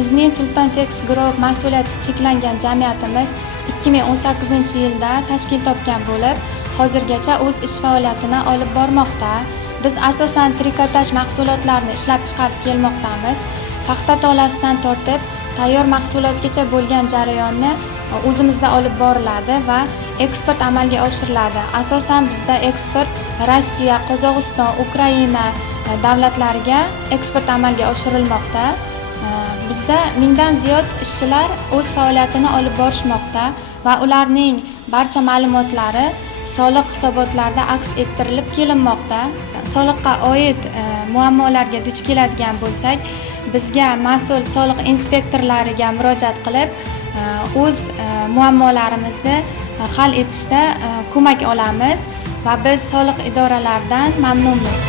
Bizning Sultan Tax Group mas'uliyati cheklangan jamiyatimiz 2018-yilda tashkil topgan bo'lib, hozirgacha o'z ish faoliyatini olib bormoqda. Biz asosan trikotaj mahsulotlarini ishlab chiqarib kelmoqdamiz. Paxta tolasidan tortib tayyor mahsulotgacha bo'lgan jarayonni o'zimizda olib boriladi va eksport amalga oshiriladi. Asosan bizda eksport Rossiya, Qozog'iston, Ukraina davlatlariga eksport amalga oshirilmoqda. Bizda 1000 dan ziyod ishchilar o'z faoliyatini olib borishmoqda va ularning barcha ma'lumotlari soliq hisobotlarida aks ettirilib kelinmoqda. Soliqqa oid muammolarga duch keladigan bo'lsak, bizga mas'ul soliq inspektorlariga murojaat qilib, o'z muammolarimizni hal etishda ko'mak olamiz va biz soliq idoralaridan mamnunmiz.